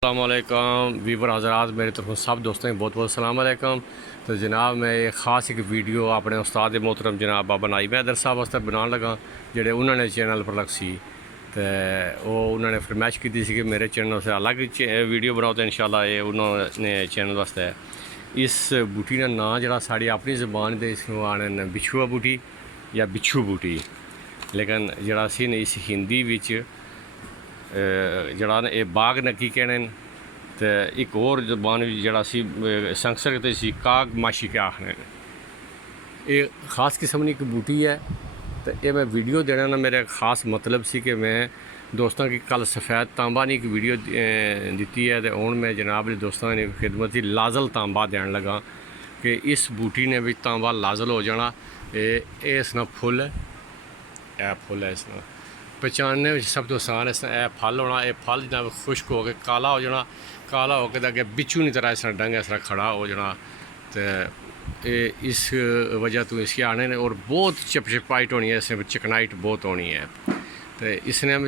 अस्सलामुअलैकुम वीवर हज़रात, मेरी तरफ सब दोस्तों बहुत बहुत सलाम अलैकुम। तो जनाब मैं एक ख़ास एक वीडियो अपने उस्ताद मोहतरम जनाब बाबा नाइब हैदर साहब वास्ते बनाने लगा, जेडे उन्होंने चैनल पर लग सी तो उन्होंने फरमाइश की थी कि मेरे चैनल से अलग वीडियो बनाओ, तो इंशाल्लाह ये उन्होंने चैनल वास्ते इस बूटी का नाम जरा साड़ी अपनी ज़बान दे इसको आने बिछुआ बूटी या बिच्छू बूटी, लेकिन जरा सी इस हिंदी विच जड़ा ये बाग नक्की कहने तो एक और जबान जरा सी संस्कृत सी काग माशी के आखने। ये खास किस्म की एक बूटी है। तो ये मैं वीडियो देना ना मेरा खास मतलब सी कि मैं दोस्तों की कल सफ़ेद तांबा ने एक वीडियो दी है, तो हूँ मैं जनाब दोस्तों ने खिदमत ही लाजल तांबा देन लगा कि इस बूटी ने भी तांबा लाजल हो जाना। ये इसना फुल है, यह फुल है, इसना पहचानने में सब तो आसान है। इसने फल होना, यह फल जितना खुश्क हो के काला हो जाना, काला हो के अगे बिच्छू की तरह इसने डंग इस तरह खड़ा हो जाना। तो इस वजह तो इसके आने ने और बहुत चिपचिपाइट होनी है, इसमें चिकनाइट बहुत होनी है। तो इसने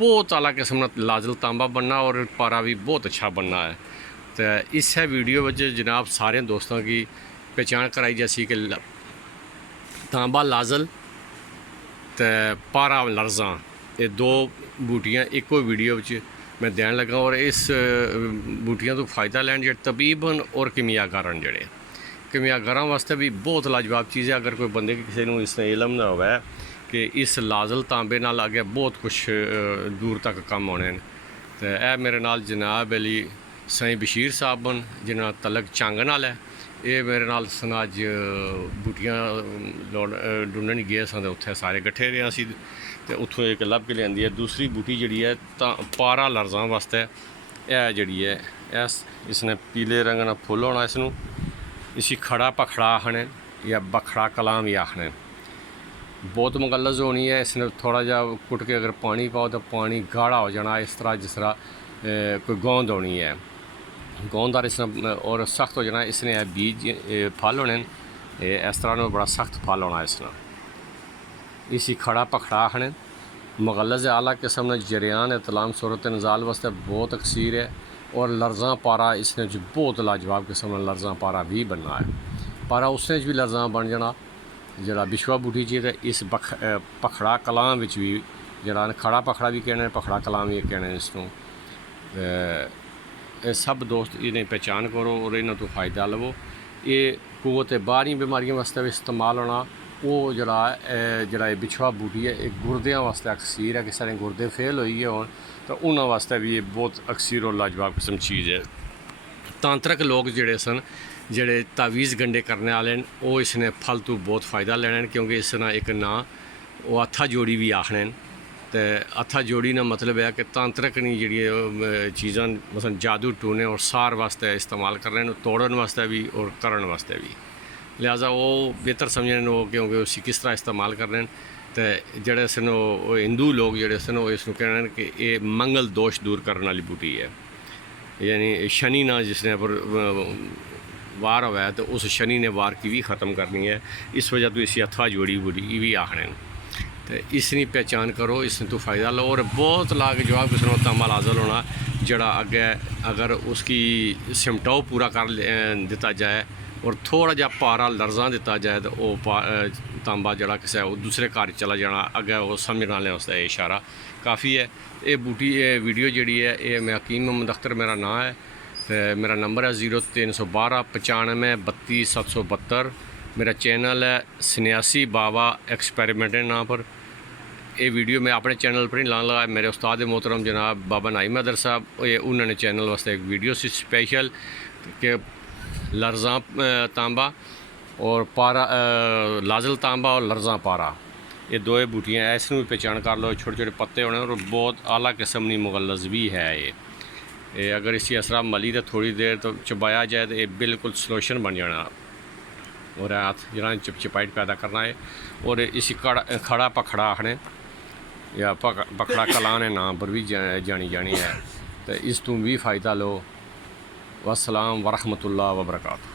बहुत आला किस्म का लाजल तांबा बनना और पारा भी बहुत अच्छा बनना है। तो इस वीडियो में जनाब सारे दोस्तों की पहचान कराई जैसी कि तांबा लाजल तो पारा लरजा, ये दो बूटियाँ एक वीडियो मैं देन लगा। और इस बूटियाँ तो फ़ायदा लैन जो तबीबन और किमियागार जड़े किमियागार वास्ते भी बहुत लाजवाब चीज़ है। अगर कोई बंदे किसी को इसने इलम ना हो कि इस लाजल तांबे नाल अगे बहुत कुछ दूर तक कम होने। तो यह मेरे नाल जनाब अली साईं बशीर साहब बन जिन्होंने तलक चंग नाल है। ये मेरे नाल सन अज बूटियाँ ढूंढन गए सन, उत्थे सारे कट्ठे रहे असी, तो उत्थों एक लभ के लियांदी है। दूसरी बूटी जी है पारा लरजा वास्ते यह जी है, इसने पीले रंग का फुल होना, इसनों इसी खड़ा पखड़ा आखने या बखड़ा कलाम ही आखने। बहुत मुगलज होनी है, इसने थोड़ा जा कुट के अगर पानी पाओ तो पानी गाढ़ा हो जाना, इस तरह जिस तरह कोई गोंद होनी है, गोंदार इसने और सख्त हो जाना। इसने बीज फल होने इस तरह बड़ा सख्त फल होना इसने। इसी खड़ा पखड़ा आखने मुगलज आला किस्म ने जरियान तलाम सूरत नजाल वास्ते बहुत अक्सीर है। और लरजा पारा इसने बहुत लाजवाब किस्म का लरजा पारा भी बनना है। पारा उसने भी लरजा बन जाना जरा बिछुआ बूटी जी। तो इस पखड़ा कलाम भी जरा खड़ा पखड़ा भी कहने, पखड़ा कलाम भी कहने इसनों। सब दोस्त इन्हें पहचान करो और इन्हों तो फ़ायदा लवो। ये कुत बाहरी बीमारियों वास्ते भी इस्तेमाल होना। वो जरा बिछुआ बूटी है एक गुरदियाँ वास्ते अक्सीर है कि सारे गुरदे फेल हो गए हो, तो उन्होंने वास्ते भी ये बहुत अक्सीर और लाजवाब किस्म चीज़ है। तांत्रिक लोग जोड़े सन जोड़े तावीज़ गंडे करने वाले वो इसने फल तो बहुत फ़ायदा लेने, क्योंकि इसना एक ना वो हथा जोड़ी भी आखने। तो हथा जोड़ी ना मतलब है कि तांत्रिक नहीं जी चीज़ां मसलन जादू टूने और सार वास्ते इस्तेमाल कर रहे हैं, तोड़न वास्ते भी और करन वास्ते भी। लिहाजा वो बेहतर समझने वो क्योंकि उसी किस तरह इस्तेमाल कर रहे हैं। तो जोड़े सन हिंदू लोग जोड़े सन वो इसको कह रहे हैं कि ये मंगल दोष दूर करने वाली बूटी है, यानी शनि ना जिसने पर वार हुआ है तो उस शनि ने वार की भी ख़त्म करनी है। इस वजह तो इसी हथा जोड़ी बूटी भी आखने। तो इसकी पहचान करो, इसने तो फ़ायदा लो। और बहुत लाजवाब किस्म का तांबा लाजल होना जड़ा अगे अगर उसकी सिमटाओ पूरा कर दिता जाए और थोड़ा जा पारा लरजा दिता जाए तो वो तांबा जड़ा किसी दूसरे घर चला जाना, अगे वो समझने वाले उसका इशारा काफ़ी है। ये बूटी वीडियो जी है ये मैं हकीम मोहम्मद अख्तर मेरा नाम है। तो मेरा नंबर है 0312 95 32 772। मेरा चैनल है सन्यासी बाबा एक्सपेरिमेंट नाम पर। ये वीडियो मैं अपने चैनल पर ही लाने लगा, मेरे उस्ताद मोहतरम जनाब बाबा नाइब हैदर साहब ये उन्होंने चैनल वास्ते एक वीडियो सी स्पेशल कि लरजा तांबा और पारा लाजल तांबा और लरजा पारा ये दो बूटियाँ हैं। इसमें भी पहचान कर लो, छोटे छोटे पत्ते होने और बहुत आला किस्म की मुगलज भी है। ये अगर इसी असरा मली तो थोड़ी देर तो चबाया जाए तो ये बिल्कुल सोल्यूशन बन जाना और हाथ जरा चिपचिपाइट पैदा करना है। और इसी खड़ा पखड़ा आखने या पखड़ा कलाने नाम पर भी जानी है। तो इस तू भी फ़ायदा लो। वस्सलाम वरहमतुल्लाह वबरकातुहू।